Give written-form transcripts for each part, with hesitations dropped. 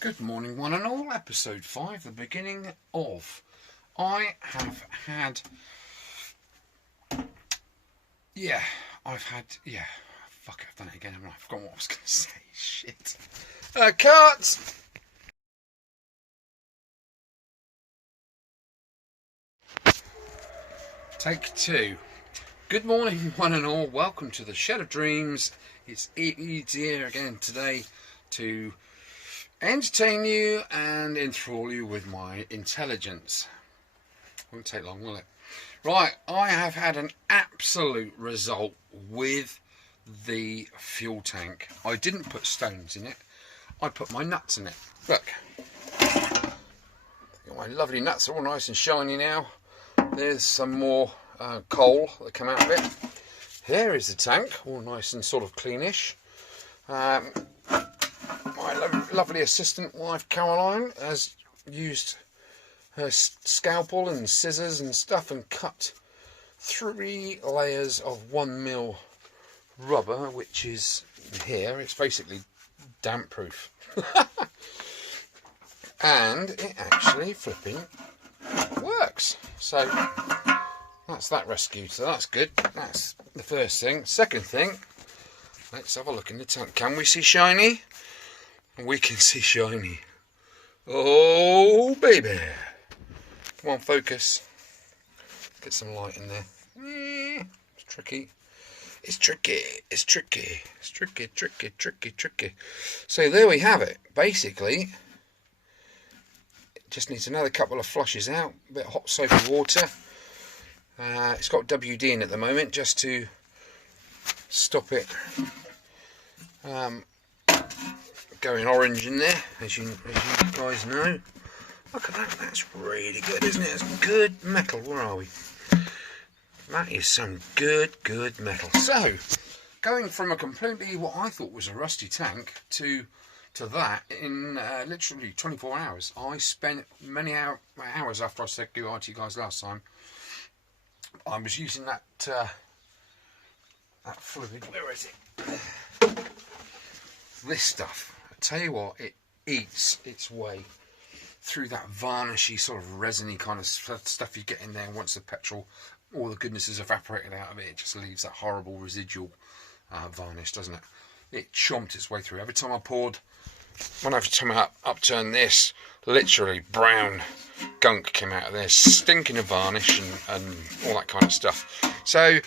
Good morning, one and all. Episode 5, the beginning of. I've had. Fuck it, I've done it again. I forgot what I was going to say. Shit. Cut! Take 2. Good morning, one and all. Welcome to the Shed of Dreams. It's Eads here again today to entertain you and enthrall you with my intelligence. Won't take long, will it? Right, I have had an absolute result with the fuel tank. I didn't put stones in it. I put my nuts in it. Look. My lovely nuts are all nice and shiny now. There's some more coal that come out of it. Here is the tank, all nice and sort of cleanish. My lovely assistant wife Caroline has used her scalpel and scissors and stuff and cut 3 layers of 1mm rubber, which is here. It's basically damp proof. And it actually flipping works. So that's that rescue. So that's good. That's the first thing. Second thing, let's have a look in the tank. Can we see shiny? We can see shiny. Oh baby, come on, focus. Get some light in there. It's tricky. It's tricky. It's tricky. It's tricky. Tricky. Tricky. Tricky. So there we have it. Basically, it just needs another couple of flushes out. A bit of hot soapy water. It's got WD in at the moment just to stop it going orange in there, as you guys know. Look at that, that's really good, isn't it? It's good metal. Where are we? That is some good metal. So, going from a completely, what I thought was a rusty tank to that in literally 24 hours. I spent many hours after I said goodbye to you guys last time. I was using that fluid. Where is it? This stuff. Tell you what, it eats its way through that varnishy sort of resiny kind of stuff you get in there. Once the petrol, all the goodness is evaporated out of it, it just leaves that horrible residual varnish, doesn't it? It chomped its way through. Every time I upturned this, literally brown gunk came out of there, stinking of varnish and all that kind of stuff. So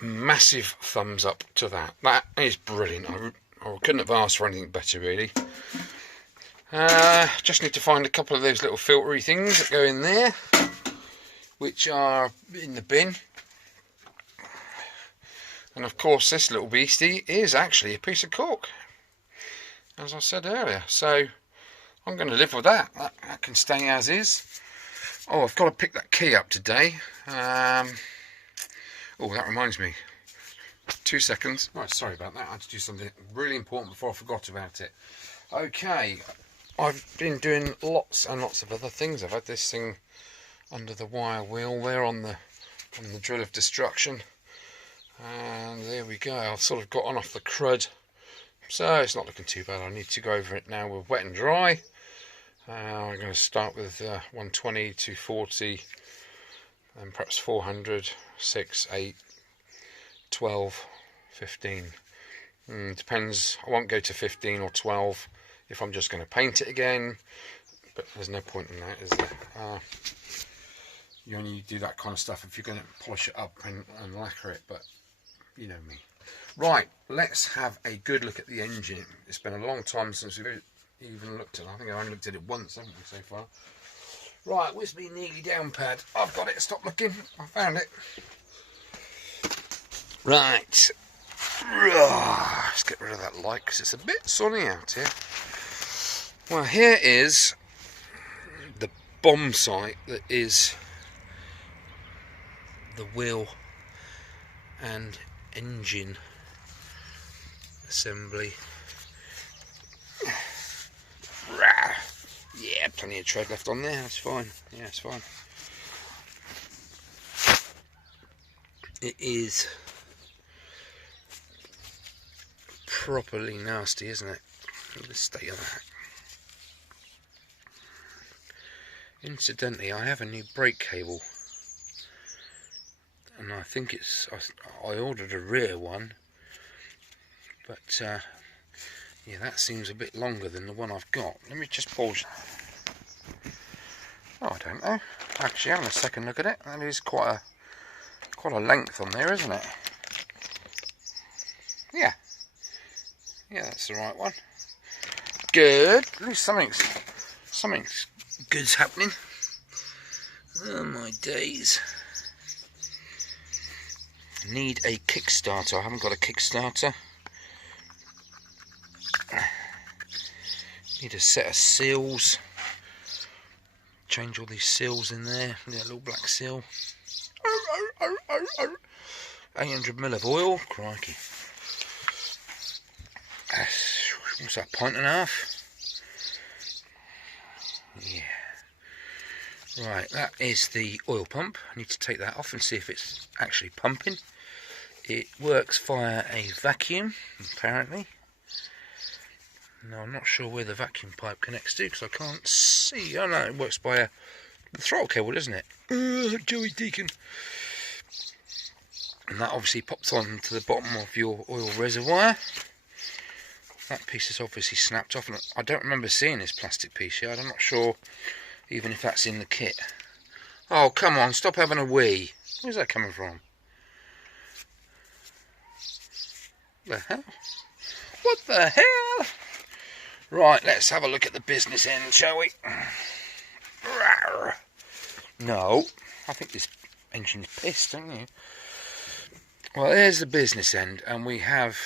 massive thumbs up to that. That is brilliant. I couldn't have asked for anything better, really. Just need to find a couple of those little filtery things that go in there, which are in the bin. And of course, this little beastie is actually a piece of cork, as I said earlier. So I'm going to live with that. That can stay as is. Oh, I've got to pick that key up today. Oh, that reminds me. 2 seconds. Right, sorry about that. I had to do something really important before I forgot about it. Okay, I've been doing lots and lots of other things. I've had this thing under the wire wheel there on the drill of destruction, and there we go. I've sort of gotten off the crud, so it's not looking too bad. I need to go over it now with wet and dry. I'm going to start with 120, 240, and perhaps 400, 6, 8, 12, 15. Depends. I won't go to 15 or 12 if I'm just going to paint it again, but there's no point in that, is there? You only do that kind of stuff if you're going to polish it up and lacquer it, but you know me. Right, let's have a good look at the engine. It's been a long time since we've even looked at it. I think I only looked at it once, haven't we, so far? Right, where's my nearly down pad? I've got it. Stop looking. I found it. Right, let's get rid of that light because it's a bit sunny out here. Well, here is the bomb site that is the wheel and engine assembly. Yeah, plenty of tread left on there, that's fine. Yeah, it's fine. It is properly nasty, isn't it? Look at the state of that. Incidentally, I have a new brake cable, and I think it's, I ordered a rear one, but yeah, that seems a bit longer than the one I've got. Let me just pause. Oh, I don't know. Actually, having a second look at it, that is quite a length on there, isn't it? Yeah, that's the right one. Good. At least something's good's happening. Oh my days. Need a Kickstarter. I haven't got a Kickstarter. Need a set of seals. Change all these seals in there. That little black seal. 800ml of oil. Crikey. What's that, pint and a half? Yeah. Right, that is the oil pump. I need to take that off and see if it's actually pumping. It works via a vacuum, apparently. Now, I'm not sure where the vacuum pipe connects to because I can't see. Oh no, it works by a throttle cable, doesn't it? Joey Deacon. And that obviously pops on to the bottom of your oil reservoir. That piece is obviously snapped off, and I don't remember seeing this plastic piece yet. I'm not sure even if that's in the kit. Oh, come on, stop having a wee. Where's that coming from? The hell? What the hell? Right, let's have a look at the business end, shall we? No, I think this engine's pissed, don't you? Well, there's the business end, and we have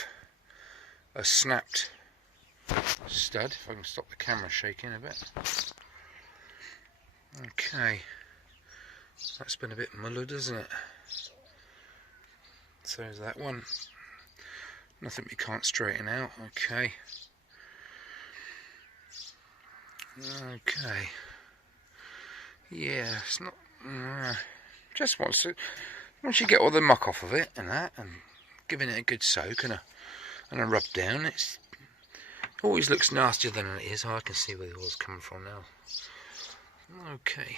a snapped stud. If I can stop the camera shaking a bit. Okay, that's been a bit mullered, hasn't it? So is that one. Nothing we can't straighten out. Okay. Okay. Yeah, it's not. Just once you get all the muck off of it and that, and giving it a good soak and a rub down, it always looks nastier than it is. Oh, I can see where the oil's coming from now. Okay.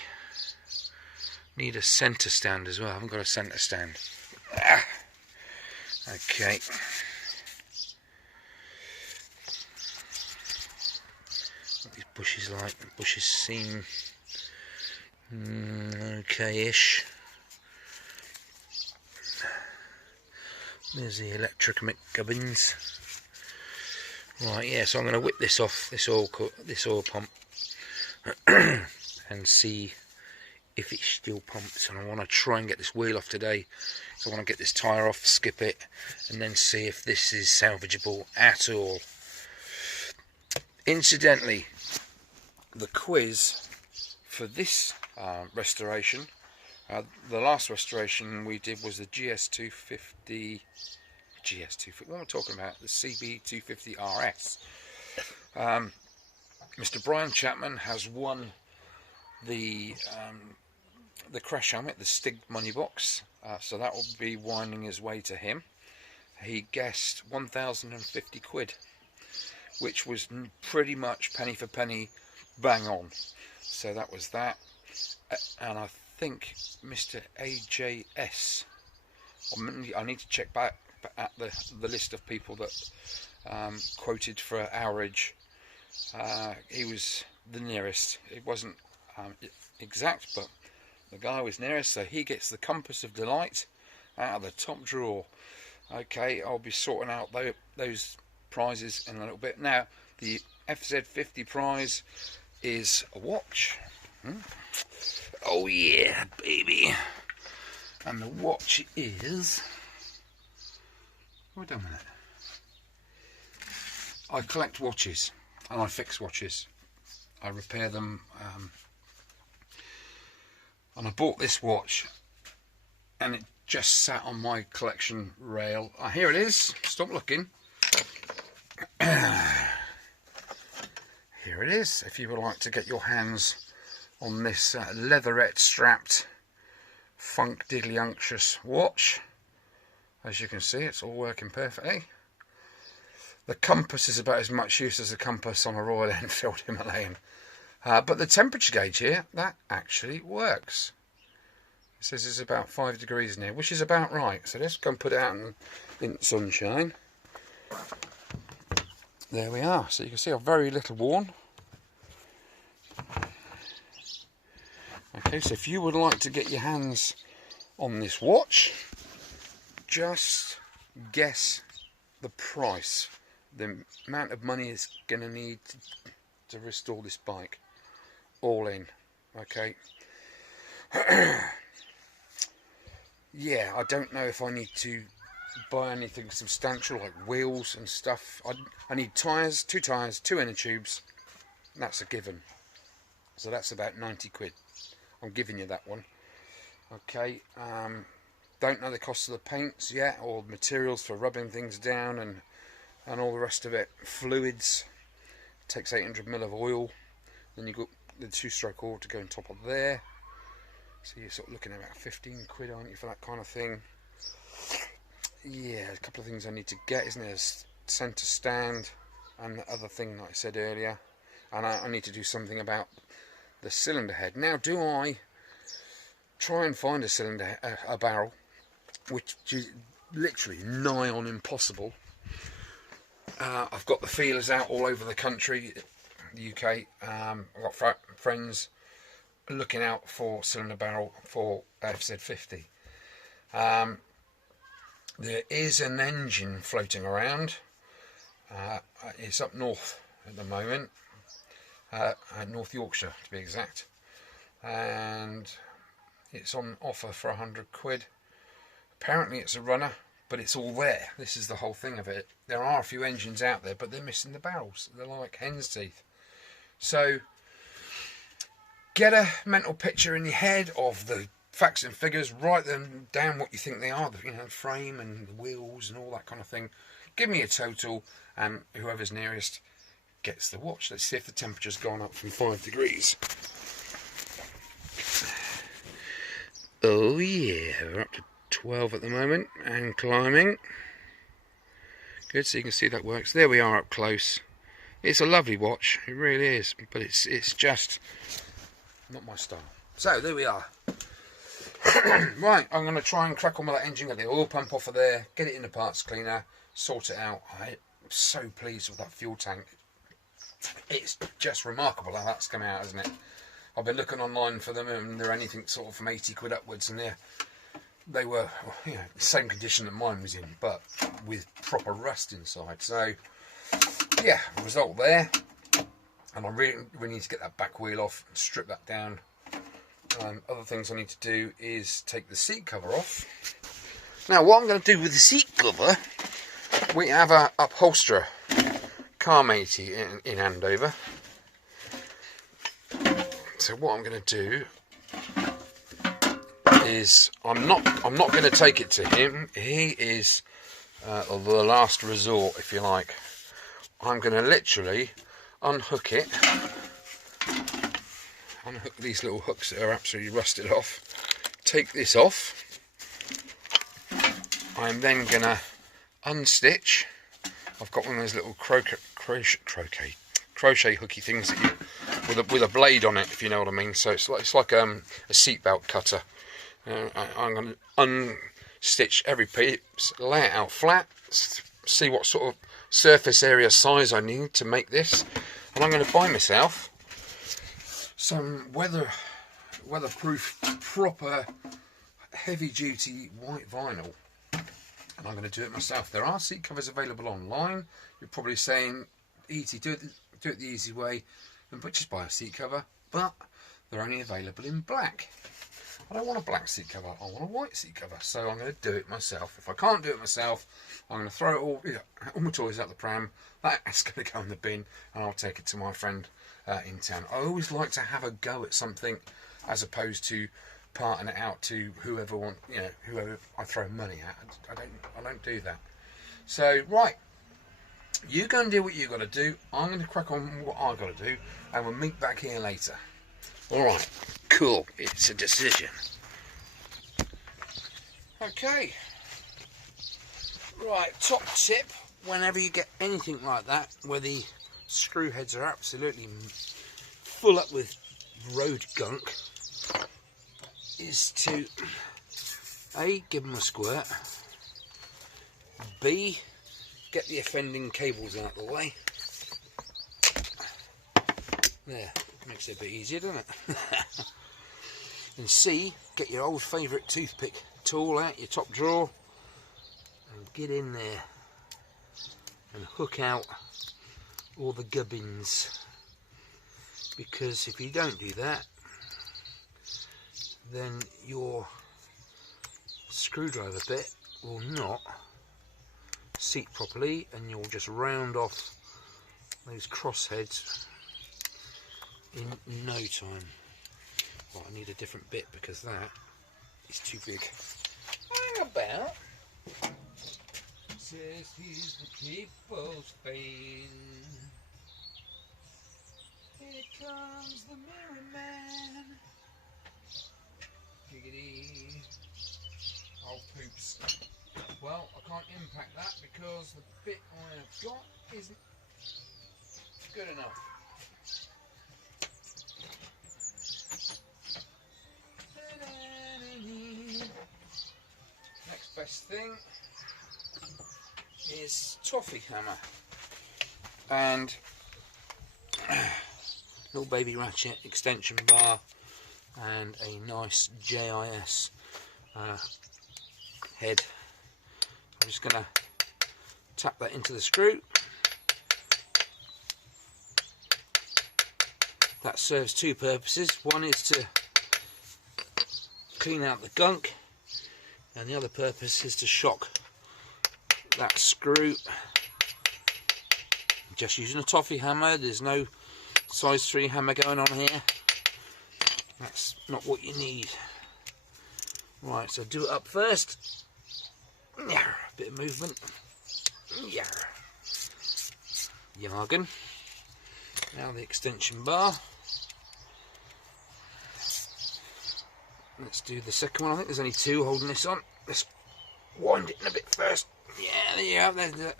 Need a centre stand as well. I haven't got a centre stand. Okay. What these bushes like? The bushes seem okay-ish. There's the electric McGubbins. Right, yeah. So I'm going to whip this off this oil pump and see if it still pumps. And I want to try and get this wheel off today. So I want to get this tyre off, skip it, and then see if this is salvageable at all. Incidentally, the quiz for this restoration, the last restoration we did was the GS250. What am I talking about? The CB250 RS. Mr. Brian Chapman has won the crash helmet, the Stig money box. So that will be winding his way to him. He guessed 1,050 quid, which was pretty much penny for penny, bang on. So that was that. And I think Mr. AJS, I need to check back at the list of people that quoted for average. He was the nearest. It wasn't exact, but the guy was nearest, so he gets the Compass of Delight out of the top drawer. Okay, I'll be sorting out those prizes in a little bit. Now, the FZ50 prize is a watch. Oh yeah, baby. And the watch is... Wait a minute. I collect watches and I fix watches. I repair them. And I bought this watch and it just sat on my collection rail. Here it is. Stop looking. Here it is. If you would like to get your hands on this leatherette strapped funk diddly unctuous watch, as you can see, it's all working perfectly. The compass is about as much use as a compass on a Royal Enfield Himalayan. But the temperature gauge here, that actually works. It says it's about 5 degrees in here, which is about right. So let's go and put it out in sunshine. There we are. So you can see I've very little worn. Okay, so if you would like to get your hands on this watch, just guess the price, the amount of money it's going to need to restore this bike, all in. Okay. Yeah, I don't know if I need to buy anything substantial like wheels and stuff. I need tyres, 2 tyres, 2 inner tubes. That's a given. So that's about 90 quid. I'm giving you that one. Okay. Don't know the cost of the paints yet, or materials for rubbing things down and all the rest of it. Fluids. It takes 800 ml of oil. Then you've got the 2-stroke oil to go on top of there. So you're sort of looking at about 15 quid, aren't you, for that kind of thing? Yeah, a couple of things I need to get, isn't there? A centre stand and the other thing that I said earlier. And I need to do something about the cylinder head. Now, do I try and find a barrel, which is literally nigh on impossible? I've got the feelers out all over the country, the UK. I've got friends looking out for cylinder barrel for FZ50. There is an engine floating around. It's up north at the moment, North Yorkshire to be exact, and it's on offer for 100 quid. Apparently it's a runner, but it's all there. This is the whole thing of it. There are a few engines out there, but they're missing the barrels. They're like hen's teeth. So get a mental picture in your head of the facts and figures. Write them down, what you think they are, the frame and the wheels and all that kind of thing. Give me a total, and whoever's nearest gets the watch. Let's see if the temperature's gone up from 5 degrees. Oh yeah, we're up to 12 at the moment and climbing. Good, so you can see that works. There we are up close. It's a lovely watch, it really is, but it's just not my style. So there we are. Right, I'm going to try and crack on with that engine, get the oil pump off of there, get it in the parts cleaner, sort it out. I'm so pleased with that fuel tank. It's just remarkable how that's come out, isn't it? I've been looking online for them, and they're anything sort of from 80 quid upwards, and they were, the same condition that mine was in, but with proper rust inside. So yeah, result there. And I really need to get that back wheel off and strip that down. Other things I need to do is take the seat cover off. Now, what I'm going to do with the seat cover, we have a upholsterer, car matey in Andover. So what I'm going to do is I'm not going to take it to him. He is the last resort, if you like. I'm going to literally unhook it. Unhook these little hooks that are absolutely rusted off. Take this off. I'm then going to unstitch. I've got one of those little crochet hooky things that you, with a blade on it, if you know what I mean. So it's like a seatbelt cutter. I'm going to unstitch every piece, lay it out flat, see what sort of surface area size I need to make this, and I'm going to buy myself some weatherproof, proper, heavy-duty white vinyl, and I'm going to do it myself. There are seat covers available online. You're probably saying, "Easy, do it the easy way, but just buy a seat cover." But they're only available in black. I don't want a black seat cover. I want a white seat cover. So I'm going to do it myself. If I can't do it myself, I'm going to throw it all my toys out the pram. That's going to go in the bin, and I'll take it to my friend in town. I always like to have a go at something, as opposed to parting it out to whoever I throw money at. I don't do that. So right, you go and do what you got to do. I'm going to crack on what I got to do, and we'll meet back here later. All right, cool. It's a decision. Okay. Right, top tip, whenever you get anything like that, where the screw heads are absolutely full up with road gunk is to A, give them a squirt, B, get the offending cables out of the way. There, makes it a bit easier, doesn't it? And C, get your old favourite toothpick tool out your top drawer and get in there and hook out all the gubbins, because if you don't do that, then your screwdriver bit will not seat properly and you'll just round off those crossheads in no time. Well, I need a different bit because that is too big. Hang about. Says he's the people's pain. Here comes the mirror man. Giggity. Oh, poops. Well, I can't impact that because the bit I have got isn't good enough. Next best thing is toffee hammer and little baby ratchet, extension bar, and a nice JIS head. I'm just going to tap that into the screw. That serves two purposes. One is to clean out the gunk, and the other purpose is to shock that screw. Just using a toffee hammer, there's no size 3 hammer going on here. That's not what you need. Right, so do it up first. Bit of movement. Jargon. Now the extension bar. Let's do the second one. I think there's only two holding this on. Let's wind it in a bit first. Yeah, there you have. There's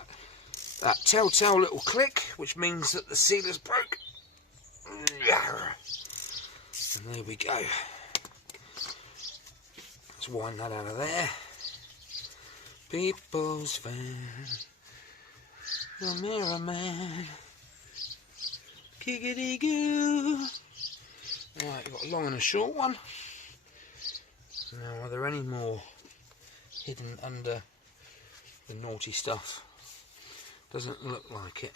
that telltale little click, which means that the sealer's broke. And there we go. Let's wind that out of there. People's fan, the mirror man, giggity goo. Right, you've got a long and a short one. Now, are there any more hidden under the naughty stuff? Doesn't look like it.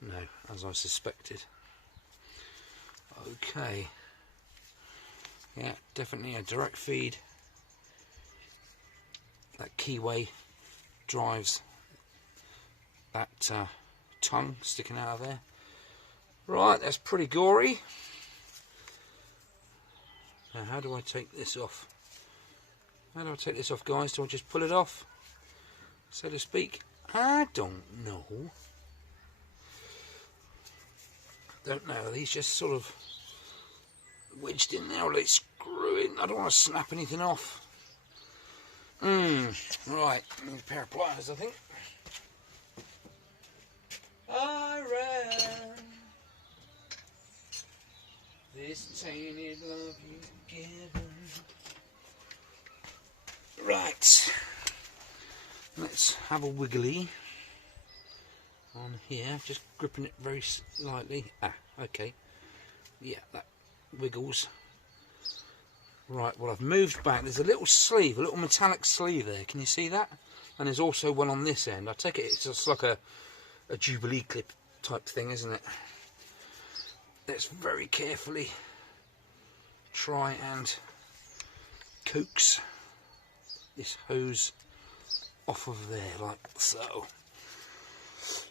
No, as I suspected. Okay. Yeah, definitely a direct feed. That keyway drives that tongue sticking out of there. Right, that's pretty gory. Now, how do I take this off? How do I take this off, guys? Do I just pull it off, so to speak? I don't know. Don't know. Are these just sort of wedged in there, or are they screwing? I don't want to snap anything off. Right, a pair of pliers, I think. I ran this tainted love you've given. Right, let's have a wiggly on here, just gripping it very slightly. Okay, yeah, that wiggles. Right, well, I've moved back. There's a little sleeve, a little metallic sleeve there. Can you see that? And there's also one on this end. I take it it's just like a Jubilee clip type thing, isn't it? Let's very carefully try and coax this hose off of there, like so.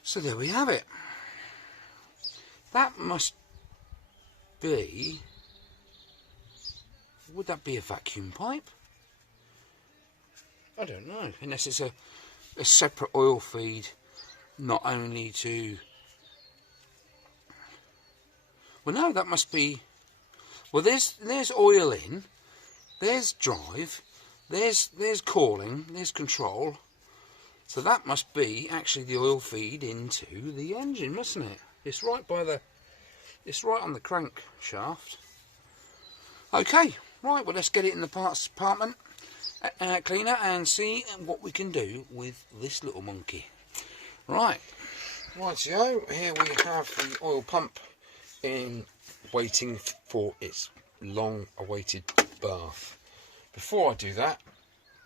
So there we have it. That must be... Would that be a vacuum pipe? I don't know. Unless it's a separate oil feed, not only to... Well, no, that must be... Well, there's oil in, there's drive, there's calling, there's control. So that must be actually the oil feed into the engine, mustn't it? It's right by the, it's right on the crankshaft. Okay, right, well let's get it in the parts department cleaner and see what we can do with this little monkey. Right, rightio, here we have the oil pump in waiting for its long awaited bath. Before I do that,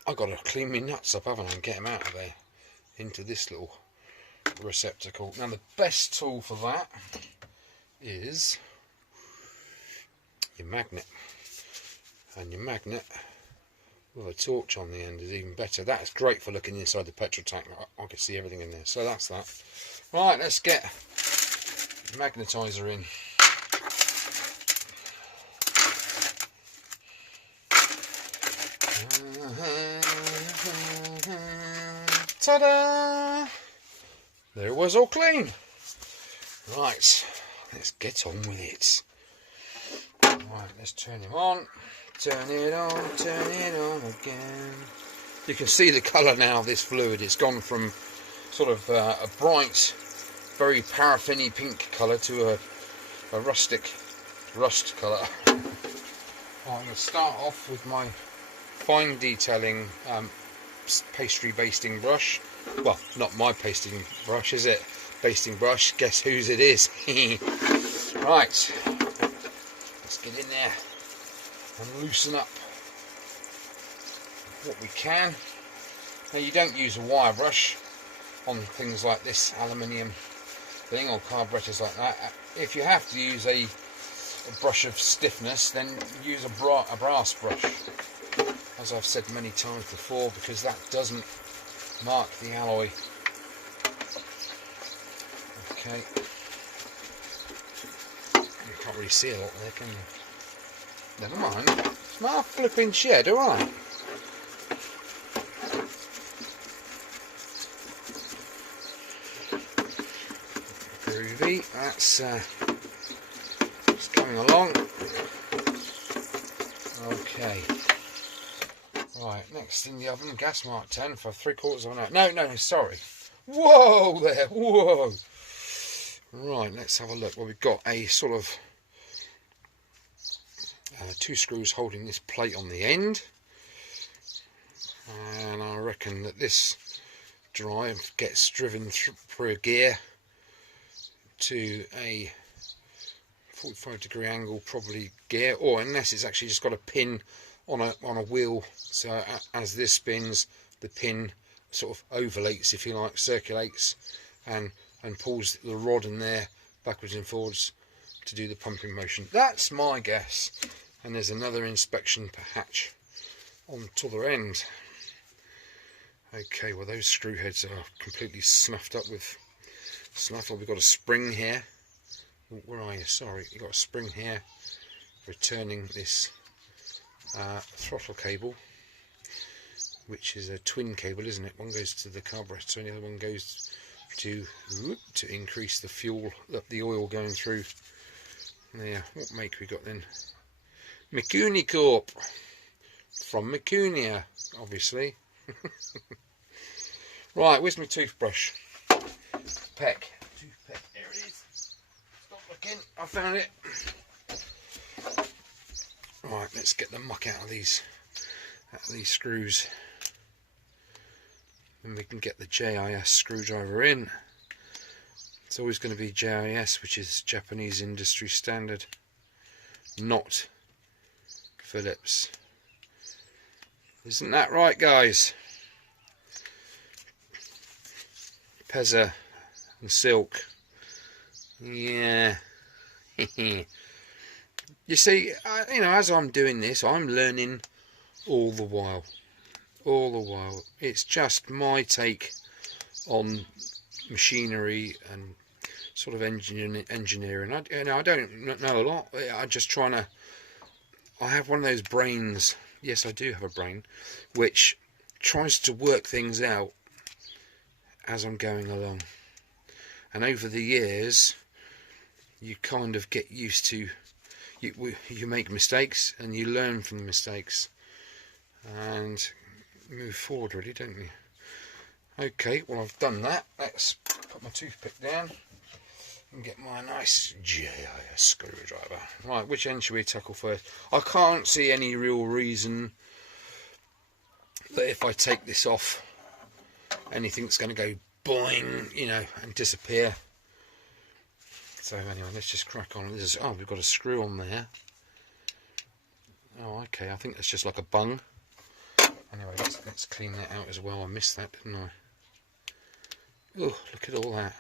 I've got to clean my nuts up, haven't I, and get them out of there into this little receptacle. Now the best tool for that is your magnet, and your magnet with a torch on the end is even better. That's great for looking inside the petrol tank. I can see everything in there, so that's that. Right, let's get the magnetizer in. Ta-da! There it was, all clean. Right, let's get on with it. Right, let's turn him on. Turn it on again. You can see the colour now of this fluid. It's gone from sort of a bright, very paraffin-y pink colour to a rustic rust colour. Right, I'm going to start off with my fine detailing pastry basting brush. Well, not my pasting brush, is it? Basting brush, guess whose it is. Right, let's get in there and loosen up what we can. Now, you don't use a wire brush on things like this aluminium thing or carburetors like that. If you have to use a brush of stiffness, then use a brass brush, as I've said many times before, because that doesn't mark the alloy. Okay, you can't really see a lot there, can you? Never mind, it's my flipping shed, alright. Groovy, that's it's coming along. Okay. Right, next in the oven, gas mark 10 for 3/4 of an hour. No, sorry. Whoa there, whoa. Right, let's have a look. Well, we've got a sort of 2 screws holding this plate on the end. And I reckon that this drive gets driven through a gear to a 45-degree angle, probably gear, or unless it's actually just got a pin on a wheel, so as this spins, the pin sort of ovulates, if you like, circulates, and pulls the rod in there backwards and forwards to do the pumping motion. That's my guess. And there's another inspection hatch on the other end. Okay, well, those screw heads are completely snuffed up with snuff. Well, we've got a spring here. Where are you? Sorry, you've got a spring here returning this throttle cable, which is a twin cable, isn't it? One goes to the carburetor and the other one goes to increase the fuel, the oil going through. There, what make we got then? Mikuni Corp, from Mikunia, obviously. Right, where's my toothbrush? Toothpick, there it is. Stop looking, I found it. Right, let's get the muck out of these screws, and we can get the JIS screwdriver in. It's always going to be JIS, which is Japanese industry standard, not Phillips. Isn't that right, guys? Pezza and silk. Yeah. You see, you know, as I'm doing this, I'm learning all the while. It's just my take on machinery and sort of engineering. I don't know a lot. I'm just trying to. I have one of those brains. Yes, I do have a brain, which tries to work things out as I'm going along. And over the years, you kind of get used to. You make mistakes and you learn from the mistakes and move forward, really, don't you? Okay, well I've done that. Let's put my toothpick down and get my nice GIS screwdriver. Right, which end should we tackle first? I can't see any real reason that if I take this off, anything's going to go boing, you know, and disappear. So anyway, let's just crack on. This is, oh, we've got a screw on there. Oh, okay, I think that's just like a bung. Anyway, let's clean that out as well. I missed that, didn't I? Oh, look at all that.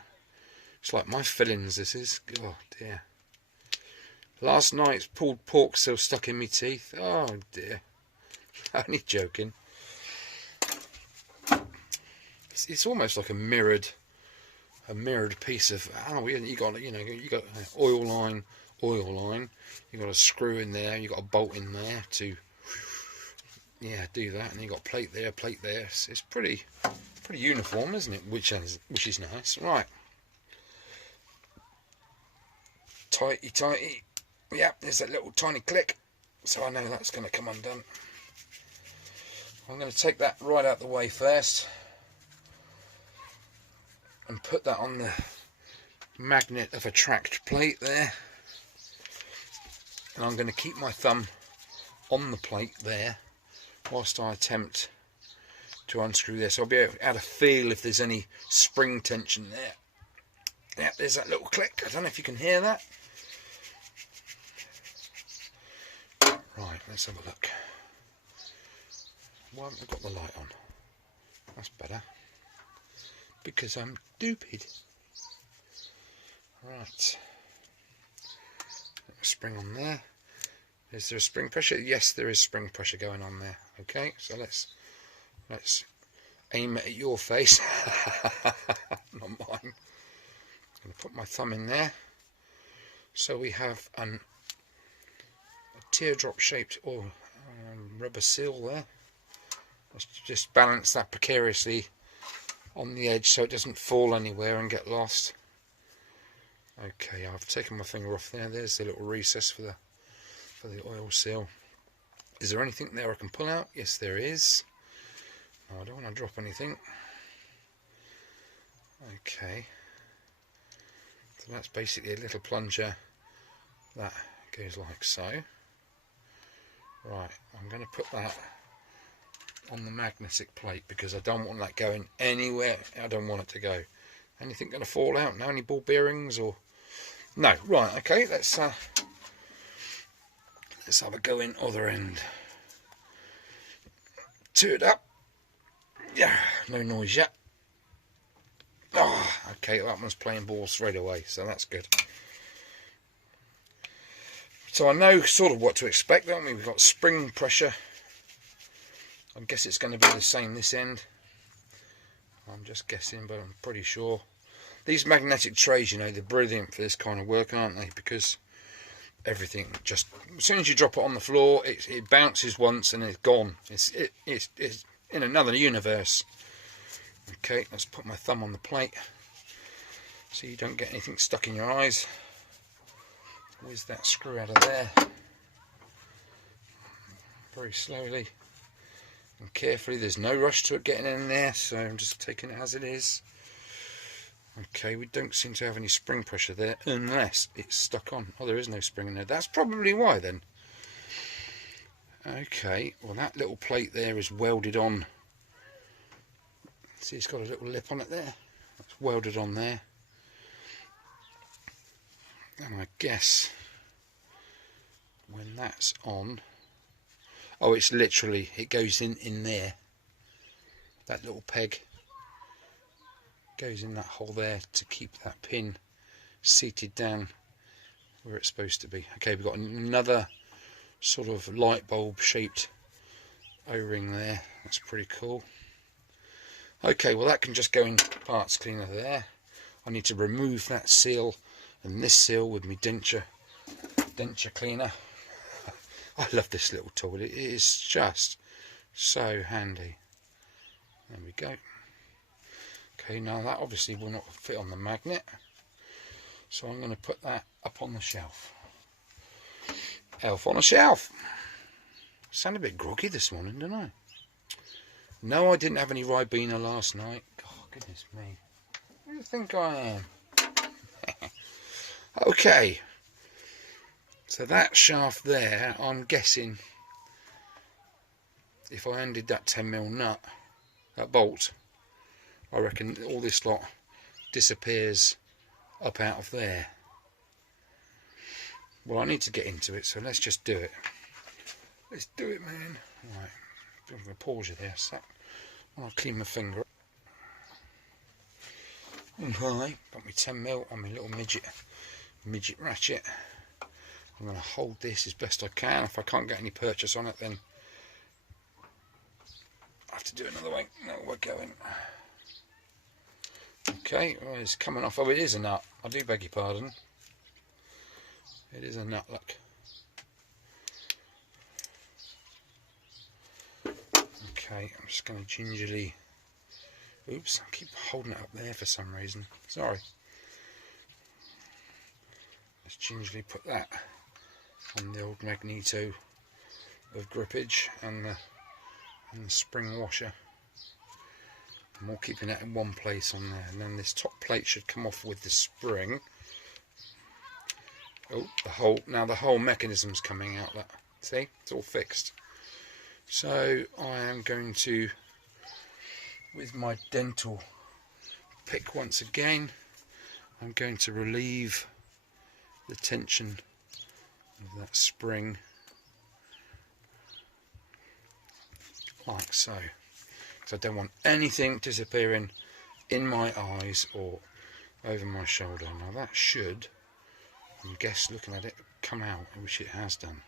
It's like my fillings, this is. Oh, dear. Last night's pulled pork still stuck in my teeth. Oh, dear. Only joking. It's almost like a mirrored piece of. Oh, you got oil line. You got a screw in there. You got a bolt in there to, yeah, do that. And you got plate there. It's pretty uniform, isn't it? Which is nice. Right. Tighty. Yeah, there's that little tiny click. So I know that's going to come undone. I'm going to take that right out the way first and put that on the magnet of a tracked plate there. And I'm going to keep my thumb on the plate there whilst I attempt to unscrew this. So I'll be able to feel if there's any spring tension there. Yeah, there's that little click. I don't know if you can hear that. Right, let's have a look. Why haven't I got the light on? That's better. Because I'm stupid. Right. Spring on there. Is there a spring pressure? Yes, there is spring pressure going on there. Okay, so let's aim it at your face. Not mine. I'm going to put my thumb in there. So we have a teardrop shaped rubber seal there. Let's just balance that precariously on the edge so it doesn't fall anywhere and get lost. Okay, I've taken my finger off there. There's the little recess for the oil seal. Is there anything there I can pull out? Yes, there is. Oh, I don't want to drop anything. Okay. So that's basically a little plunger that goes like so. Right, I'm going to put that on the magnetic plate because I don't want that going anywhere. I don't want it to go. Anything going to fall out? No, any ball bearings or no? Right, okay. Let's have a go in other end. Two it up. Yeah, no noise yet. Oh, okay, that one's playing ball straight away, so that's good. So I know sort of what to expect, don't we? We've got spring pressure. I guess it's going to be the same this end. I'm just guessing, but I'm pretty sure. These magnetic trays, you know, they're brilliant for this kind of work, aren't they? Because everything just, as soon as you drop it on the floor, it bounces once and it's gone. It's in another universe. Okay, let's put my thumb on the plate so you don't get anything stuck in your eyes. Whiz that screw out of there. Very slowly and carefully. There's no rush to it getting in there, so I'm just taking it as it is. Okay, we don't seem to have any spring pressure there unless it's stuck on. Oh, there is no spring in there. That's probably why then. Okay, well that little plate there is welded on. See, it's got a little lip on it there. That's welded on there. And I guess when that's on, oh, it's literally, it goes in there. That little peg goes in that hole there to keep that pin seated down where it's supposed to be. Okay, we've got another sort of light bulb shaped O-ring there. That's pretty cool. Okay, well that can just go in parts cleaner there. I need to remove that seal and this seal with my denture cleaner. I love this little tool. It is just so handy. There we go. Okay, now that obviously will not fit on the magnet, so I'm going to put that up on the shelf. Elf on a shelf. Sound a bit groggy this morning, don't I? No, I didn't have any Ribena last night. God, goodness me. Who do you think I am? Okay. So that shaft there, I'm guessing, if I undid that 10mm nut, that bolt, I reckon all this lot disappears up out of there. Well, I need to get into it, so let's just do it. Let's do it, man. Right, I'm going to pause you there a sec. I'll clean my finger up. Okay, got my 10mm on my little midget ratchet. I'm going to hold this as best I can. If I can't get any purchase on it, then I have to do it another way. No, we're going. Okay, well, it's coming off. Oh, it is a nut. I do beg your pardon. It is a nut, look. Okay, I'm just going to gingerly... Oops, I keep holding it up there for some reason. Sorry. Let's gingerly put that on the old magneto of grippage and the spring washer. And we're keeping that in one place on there. And then this top plate should come off with the spring. Oh, the whole mechanism's coming out. That, see, it's all fixed. So I am going to, with my dental pick once again, I'm going to relieve the tension of that spring like so. Because I don't want anything disappearing in my eyes or over my shoulder. Now that should, I guess looking at it, come out, which it has done.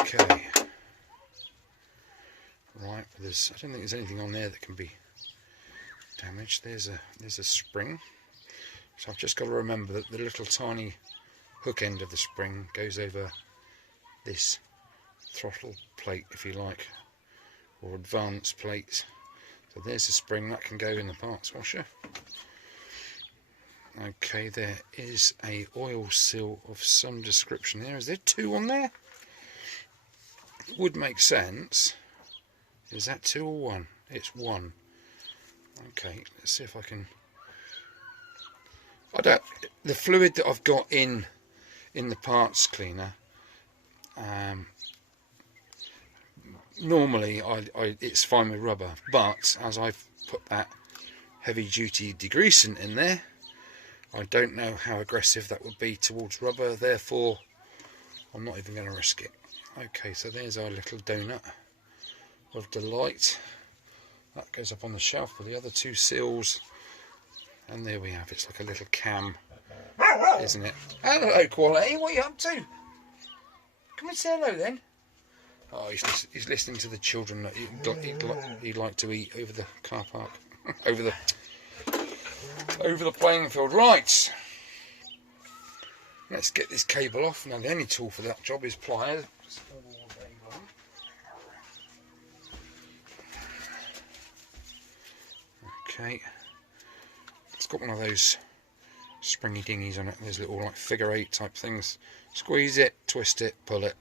Okay. Right, I don't think there's anything on there that can be damaged. There's a spring. So I've just got to remember that the little tiny hook end of the spring goes over this throttle plate, if you like, or advance plate. So there's a spring that can go in the parts washer. Okay, there is a oil seal of some description there. Is there two on there? It would make sense. Is that two or one? It's one. Okay, let's see if I can... The fluid that I've got in the parts cleaner, normally it's fine with rubber, but as I've put that heavy duty degreasant in there, I don't know how aggressive that would be towards rubber, therefore I'm not even going to risk it. Okay, so there's our little donut of delight. That goes up on the shelf with the other two seals, and there we have it. It's like a little cam, isn't it? Hello, Quality, what are you up to? Come and say hello then. Oh, he's listening to the children that he'd like to eat over the car park, over the playing field. Right, let's get this cable off. Now the only tool for that job is pliers. Okay, it's got one of those springy dinghies on it. There's little like figure eight type things. Squeeze it, twist it, pull it.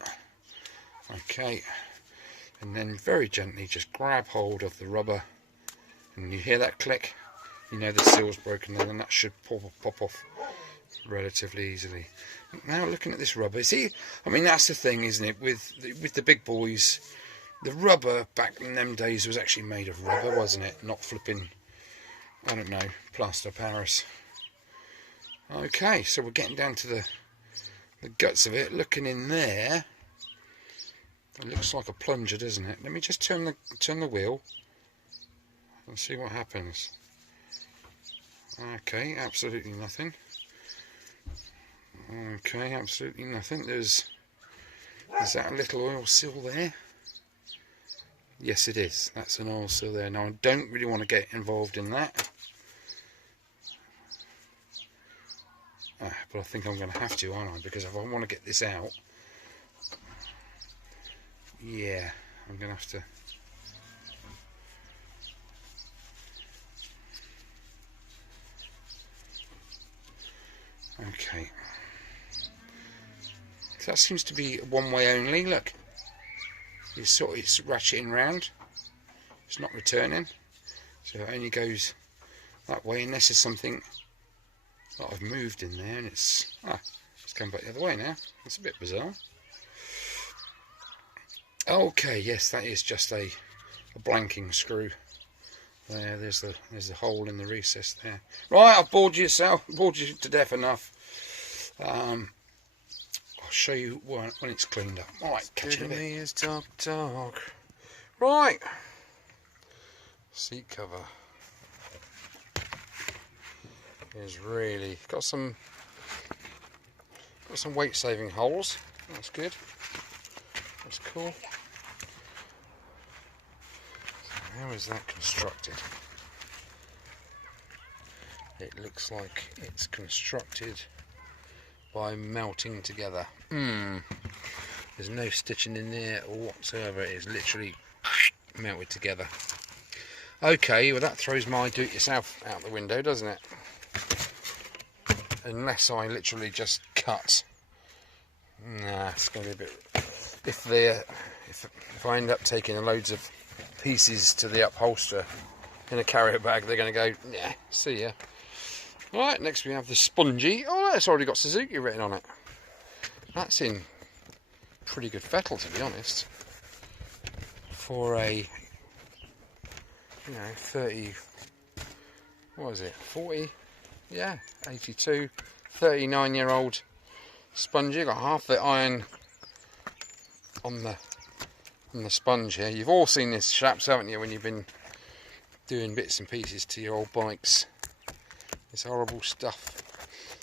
Okay, and then very gently just grab hold of the rubber, and you hear that click, you know the seal's broken then, and that should pop off relatively easily. Now looking at this rubber, see, I mean that's the thing, isn't it, with the big boys, the rubber back in them days was actually made of rubber, wasn't it, not flipping, I don't know, plaster Paris. Okay, so we're getting down to the guts of it. Looking in there, it looks like a plunger, doesn't it? Let me just turn the wheel and see what happens. Okay, absolutely nothing. Okay, absolutely nothing. Is that a little oil seal there? Yes, it is. That's an oil seal there. Now I don't really want to get involved in that. But I think I'm going to have to, aren't I? Because if I want to get this out, yeah, I'm going to have to. Okay. So that seems to be one way only. Look, it's ratcheting round. It's not returning. So it only goes that way unless there's something that I've moved in there and it's come back the other way now. That's a bit bizarre. Okay, yes, that is just a blanking screw. There's the hole in the recess there. Right, I've bored you to death enough. I'll show you when it's cleaned up. Alright, catch you in a bit. It's dark. Right. Seat cover. It's really got some weight saving holes. That's good. That's cool. How is that constructed? It looks like it's constructed by melting together. There's no stitching in there or whatsoever. It is literally melted together. Okay, well that throws my do-it-yourself out the window, doesn't it? Unless I literally just cut. Nah, it's going to be a bit. If I end up taking loads of pieces to the upholsterer in a carrier bag, they're going to go, yeah, see ya. Right, next we have the spongy. Oh, that's already got Suzuki written on it. That's in pretty good fettle, to be honest. For a, 30, what is it, 40? Yeah, 82, 39-year-old spongy. Got half the iron on the sponge here. You've all seen this, chaps, haven't you, when you've been doing bits and pieces to your old bikes. It's horrible stuff.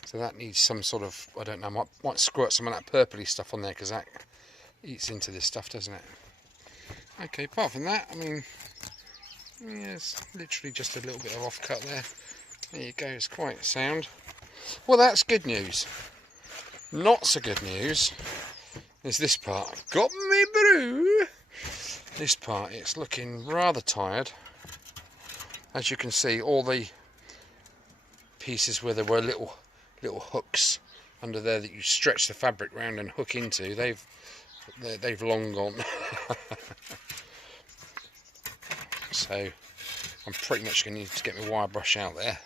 So that needs some sort of, I don't know, might squirt some of that purpley stuff on there because that eats into this stuff, doesn't it? Okay, apart from that, I mean, yeah, it's literally just a little bit of off-cut there. There you go, it's quite sound. Well, that's good news. Not so good news is this part. Got me brew. This part, it's looking rather tired. As you can see, all the pieces where there were little hooks under there that you stretch the fabric round and hook into, they've long gone. So I'm pretty much going to need to get my wire brush out there.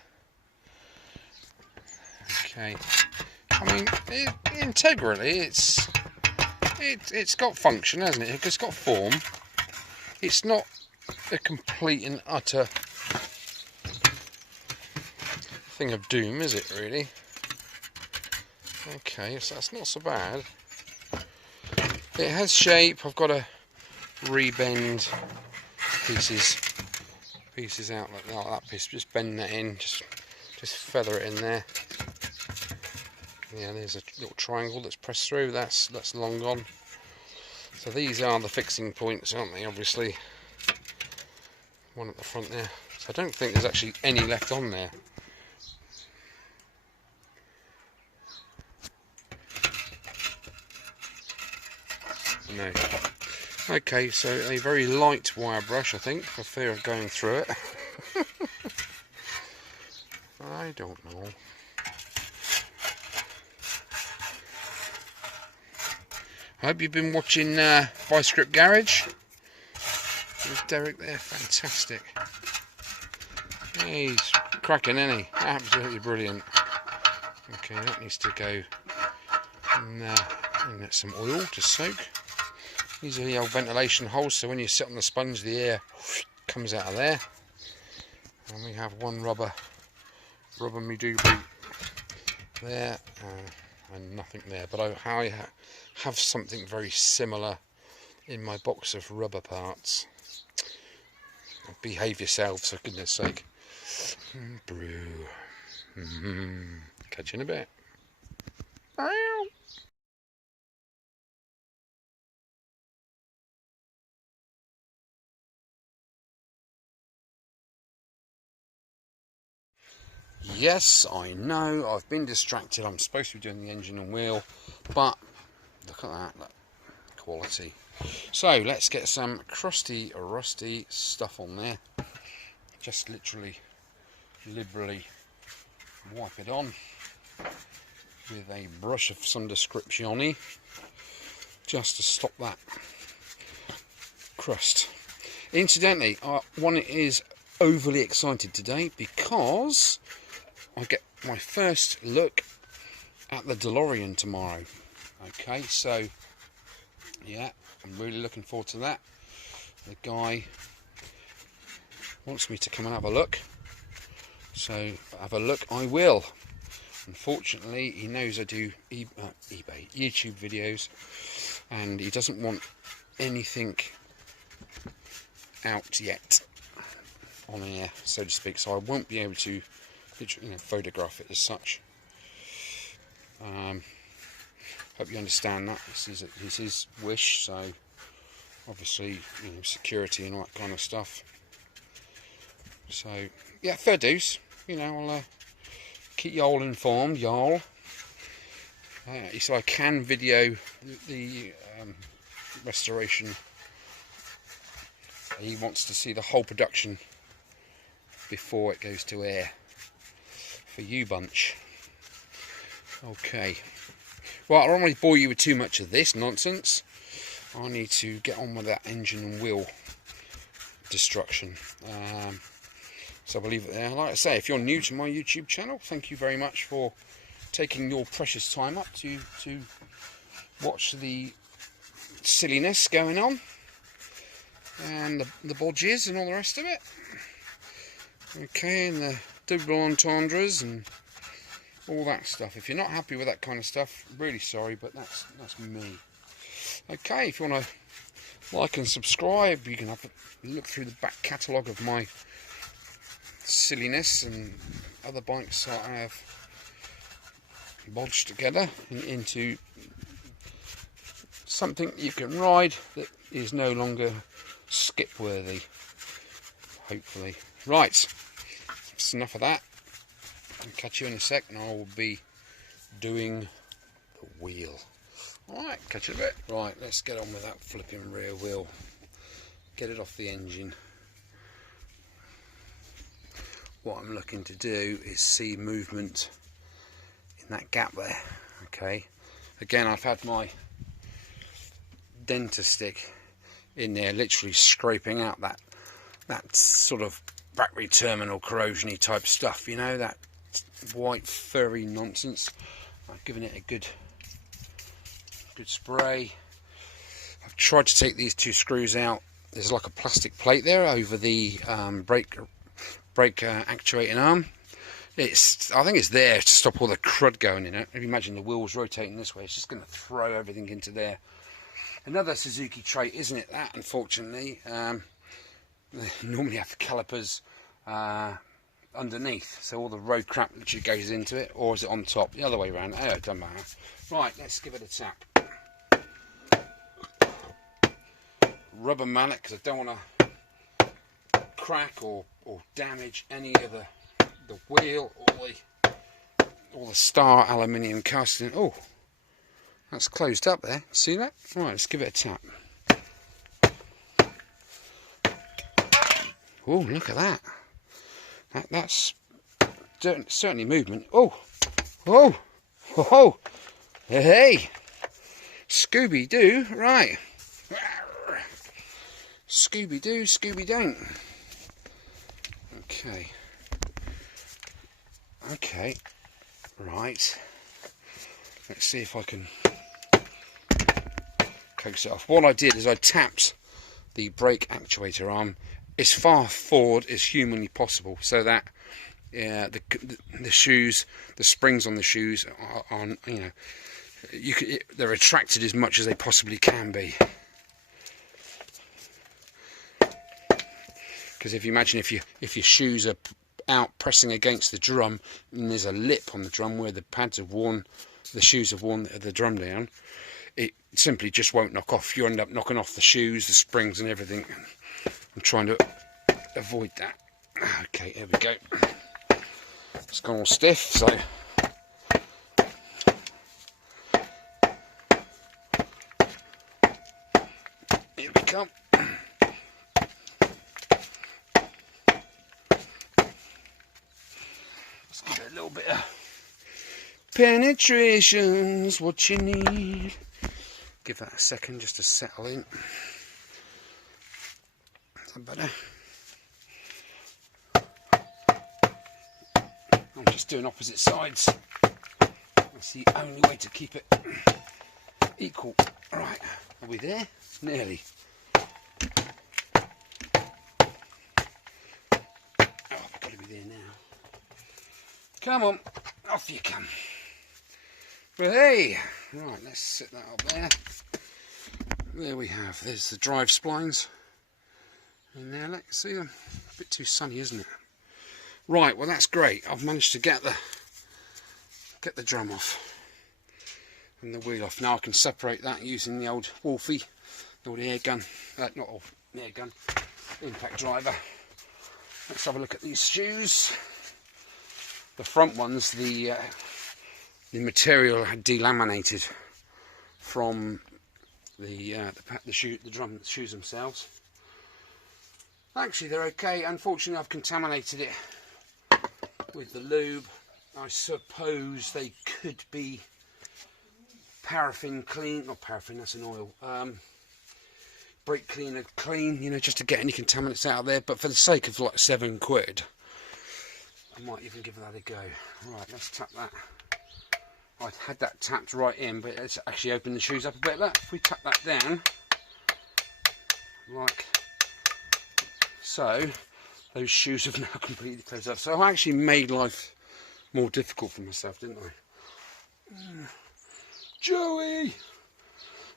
Okay, I mean, integrally, it's got function, hasn't it? It's got form. It's not a complete and utter thing of doom, is it, really? Okay, so that's not so bad. It has shape. I've got to rebend pieces out like that piece. Just bend that in, just feather it in there. Yeah, there's a little triangle that's pressed through. That's long gone. So these are the fixing points, aren't they? Obviously, one at the front there. So I don't think there's actually any left on there. No. Okay, so a very light wire brush, I think, for fear of going through it. I don't know. I hope you've been watching Bicycle Garage. There's Derek there, fantastic. He's cracking, isn't he? Absolutely brilliant. Okay, that needs to go in get some oil to soak. These are the old ventilation holes, so when you sit on the sponge, the air comes out of there. And we have one rubber me doobie there, and nothing there. But I have something very similar in my box of rubber parts. Behave yourselves, for goodness sake. Brew. Catch you in a bit. Yes, I know, I've been distracted. I'm supposed to be doing the engine and wheel, but look at that, look, quality. So let's get some crusty, rusty stuff on there. Just literally, liberally wipe it on with a brush of some description, just to stop that crust. Incidentally, one is overly excited today because I get my first look at the DeLorean tomorrow. Okay, so yeah, I'm really looking forward to that. The guy wants me to come and have a look, so have a look I will. Unfortunately, he knows I do YouTube videos, and he doesn't want anything out yet on air, so to speak, so I won't be able to photograph it as such. Hope you understand that. This is his wish, so obviously, security and all that kind of stuff. So yeah, fair dues. I'll keep y'all informed, y'all. So I can video the restoration. He wants to see the whole production before it goes to air for you bunch. Okay, well, I don't want to bore you with too much of this nonsense. I need to get on with that engine and wheel destruction. So I'll leave it there. Like I say, if you're new to my YouTube channel, thank you very much for taking your precious time up to watch the silliness going on and the bodges and all the rest of it. Okay, and the double entendres and all that stuff. If you're not happy with that kind of stuff, really sorry, but that's me. Okay, if you want to like and subscribe, you can have a look through the back catalogue of my silliness and other bikes that I have bodged together into something you can ride that is no longer skip worthy, hopefully. Right, that's enough of that. I'll catch you in a sec and I will be doing the wheel. Alright, catch you in a bit. Right, let's get on with that flipping rear wheel. Get it off the engine. What I'm looking to do is see movement in that gap there. Okay, again, I've had my denter stick in there literally scraping out that sort of battery terminal corrosion-y type stuff, that white furry nonsense. I've given it a good spray. I've tried to take these two screws out. There's like a plastic plate there over the brake actuating arm. I think it's there to stop all the crud going in it. If you imagine the wheels rotating this way, it's just going to throw everything into there. Another Suzuki trait, isn't it? That, unfortunately, they normally have the calipers underneath, so all the road crap literally goes into it, or is it on top? The other way around. Oh, it doesn't matter. Right, let's give it a tap. Rubber mallet, because I don't want to crack or damage any of the wheel or the star aluminium casting. Oh, that's closed up there. See that? Right, let's give it a tap. Oh, look at that. That's certainly movement. Oh, hey, Scooby-Doo, right. Scooby-Doo, Scooby-Don't. Okay, right. Let's see if I can coax it off. What I did is I tapped the brake actuator arm as far forward as humanly possible, so that the shoes, the springs on the shoes are they're retracted as much as they possibly can be. Because if you imagine if your shoes are out pressing against the drum, and there's a lip on the drum where the pads have worn, the shoes have worn the drum down, it simply just won't knock off. You end up knocking off the shoes, the springs and everything. I'm trying to avoid that. Okay, here we go. It's gone all stiff, so here we come. Let's give it a little bit of penetration's what you need. Give that a second just to settle in. Is that better? I'm just doing opposite sides. That's the only way to keep it equal. Right, are we there? Nearly. Oh, I've got to be there now. Come on, off you come. But hey, right, let's set that up there. There we have, there's the drive splines. And now let's see them. A bit too sunny, isn't it? Right, well that's great. I've managed to get the drum off and the wheel off. Now I can separate that using the old Wolfie, the old air gun, not old air gun, impact driver. Let's have a look at these shoes. The front ones, the material had delaminated from the shoes themselves. Actually, they're okay. Unfortunately, I've contaminated it with the lube. I suppose they could be paraffin clean, not paraffin, that's an oil. Brake cleaner clean, you know, just to get any contaminants out of there. But for the sake of like £7, I might even give that a go. Right, let's tap that. I'd had that tapped right in, but it's actually opened the shoes up a bit. Look, if we tap that down, like so, those shoes have now completely closed up. So I actually made life more difficult for myself, didn't I? Joey!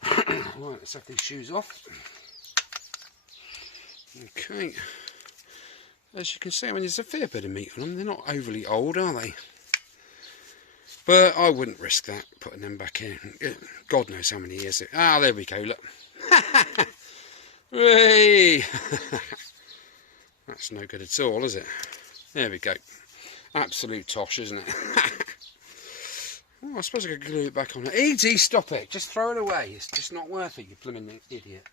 Right, let's have these shoes off. Okay. As you can see, I mean, there's a fair bit of meat on them. They're not overly old, are they? But I wouldn't risk that, putting them back in. God knows how many years. Ah, there we go, look. Whee! That's no good at all, is it? There we go. Absolute tosh, isn't it? Oh, I suppose I could glue it back on. Easy, stop it. Just throw it away. It's just not worth it, you blooming idiot.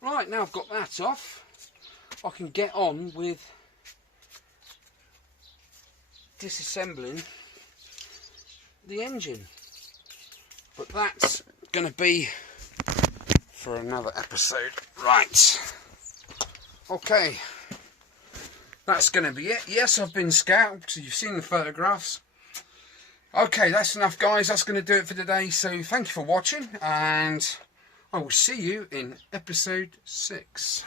Right, now I've got that off, I can get on with disassembling the engine. But that's going to be for another episode. Right. Okay. That's going to be it. Yes, I've been scalped. You've seen the photographs. Okay, that's enough, guys. That's going to do it for today. So thank you for watching, and I will see you in episode 6.